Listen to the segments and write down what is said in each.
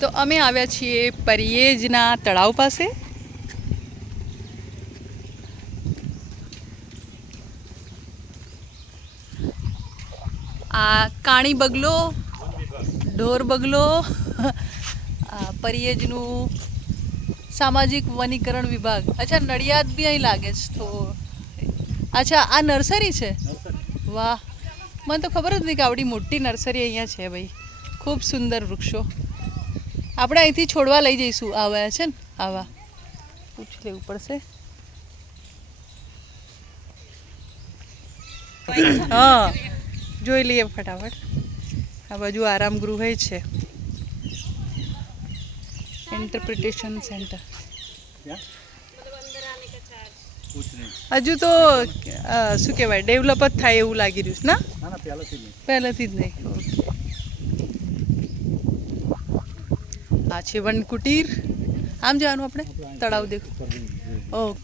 તો અમે આવ્યા છીએ પરિયેજના તળાવ પાસે. આ કાણી બગલો, ઢોર બગલો, પરિયેજનું સામાજિક વનીકરણ વિભાગ. અચ્છા, નડિયાદ બી અહીં લાગે છે તો. અચ્છા, આ નર્સરી છે. વાહ, મને તો ખબર જ નહીં કે આવડી મોટી નર્સરી અહીંયા છે ભાઈ. ખૂબ સુંદર વૃક્ષો. આપણે અહીંથી છોડવા લઈ જઈશું. આવ્યા છે ને આવા, પૂછી લેવું પડશે. હા, જોઈ લઈએ ફટાફટ. આ બાજુ આરામ ગૃહ છે, ઇન્ટરપ્રિટેશન સેન્ટર. હજુ તો શું કહેવાય, ડેવલપ જ થાય એવું લાગી રહ્યું છે. ના, પહેલેથી જ નહીં. ઓકે, આ છે વન કુટીર. આમ જવાનું આપણે, તળાવ દેખો. ઓકે,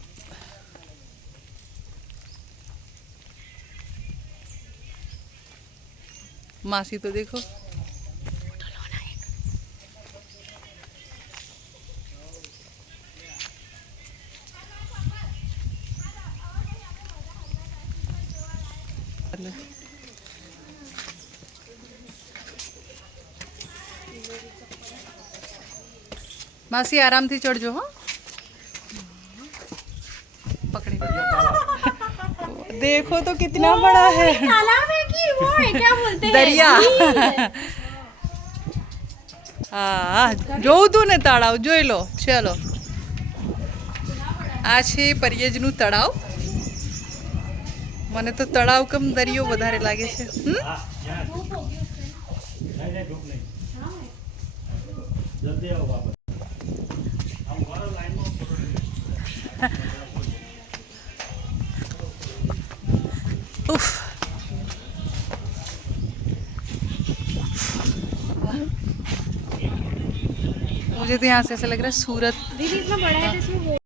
मासी तो देखो. मासी आराम थी चढ़ जो. हाँ, पकड़ी. देखो तो कितना बड़ा है. वो है, क्या बोलते हैं, दरिया. हाँ, જોઉં તું ને તળાવ, જોઈ લો. ચલો, આ છે પરિયેજનું તળાવ. મને તો તળાવ કમ દરિયો વધારે લાગે છે. उफ, मुझे तो यहाँ से ऐसा लग रहा है सूरत. दीदी इतना बड़ा है.